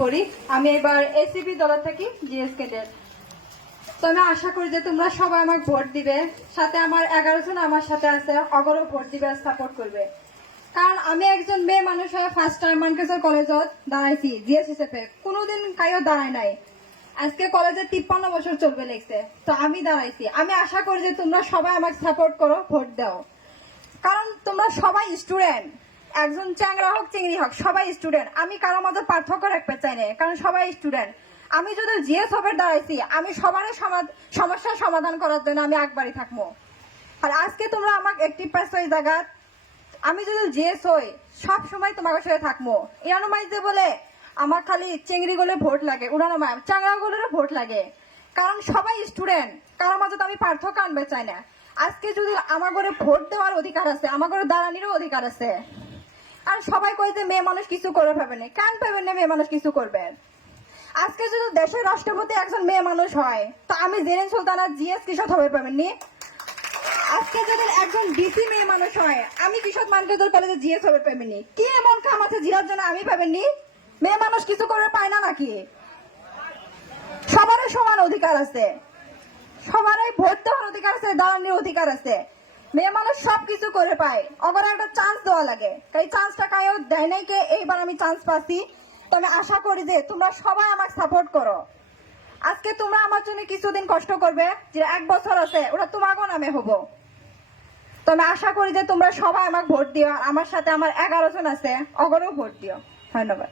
পড়ি। আমি এবার এসিপি দল থেকে জিএস ক্যাডেট। তো আমি আশা করি যে তোমরা সবাই আমাকে ভোট দিবে, সাথে আমার 11 জন আমার সাথে আছে, অগরও ভোট দিবে, সাপোর্ট করবে। কারণ আমি একজন মেয়ে মানুষ হয়ে ফার্স্ট টাইম মানকেশ্বর কলেজত দাঁড়াইছি জিএস হিসেবে, কোনোদিন কাইও দাঁড়ায় নাই। আজকে কলেজে 53 বছর চলবে লেগছে, তো আমি দাঁড়াইছি। আমি আশা করি যে তোমরা সবাই আমাকে সাপোর্ট করো, ভোট দাও। কারণ তোমরা সবাই স্টুডেন্ট, একজন চ্যাংরা হোক চিংড়ি হোক সবাই স্টুডেন্ট। আমি কারোর মধ্যে পার্থক্য রাখতে চাই না, কারণ সবাই স্টুডেন্ট। আমি যদি জিএস হবে দাঁড়াইছি, আমি সবার সমস্যার সমাধান করার জন্য আমি আগবাড়ি থাকবো। আর আজকে তোমরা আমাকে অ্যাক্টিভ পাইছো এই জায়গা, আমি যদি জিএস হই সব সময় তোমার সাথে থাকবো। ইরানো মাই যে বলে আমার খালি চিংড়ি গুলো ভোট লাগে, উড়ানো মাই চাংরা গুলোরও ভোট লাগে, কারণ সবাই স্টুডেন্ট। কারোর মধ্যে তো আমি পার্থক্য আনবে চাই না। আজকে যদি আমার ঘরে ভোট দেওয়ার অধিকার আছে, আমার ঘরে দাঁড়ানিরও অধিকার আছে। আর সবাই কই যে মেয়ে মানুষ কিছু করে পাবে না, কেন পাবেন না মেয়ে মানুষ কিছু করবেন? আজকে যদি দেশের রাষ্ট্রপতি একজন মেয়ে মানুষ হয়, তো আমি জেরিন সুলতানা জিএস কিশোর হবে পাবেননি। আজকে যদি একজন ডিসি মেয়ে মানুষ হয়, আমি কিশোর মানকেশ্বর কলেজে জিএস হবে পাবেননি। কি এমন কাম আছে জিরার জন্য আমি পাবেননি? মেয়ে মানুষ কিছু করে পায় না নাকি? সবারই সমান অধিকার আছে, সবারই ভোট দেওয়ার অধিকার আছে, দাঁড়ানোর অধিকার আছে। মেয়ে মানুষ সবকিছু করে পায়, আবার একটা চান্স দেওয়া লাগে। এই চান্সটা কায়ও দেয় নাই কে, এইবার আমি চান্স পাচ্ছি। তো আমি আশা করি যে তোমরা সবাই আমাকে সাপোর্ট করো। আজকে তোমরা আমার জন্য কিছুদিন কষ্ট করবে, যে 1 বছর আছে ওটা তোমাকেও নামে হবো। তো আমি আশা করি যে তোমরা সবাই আমাকে ভোট দিও। আমার সাথে আমার 11 জন আছে, অগরেও ভোট দিও। ধন্যবাদ।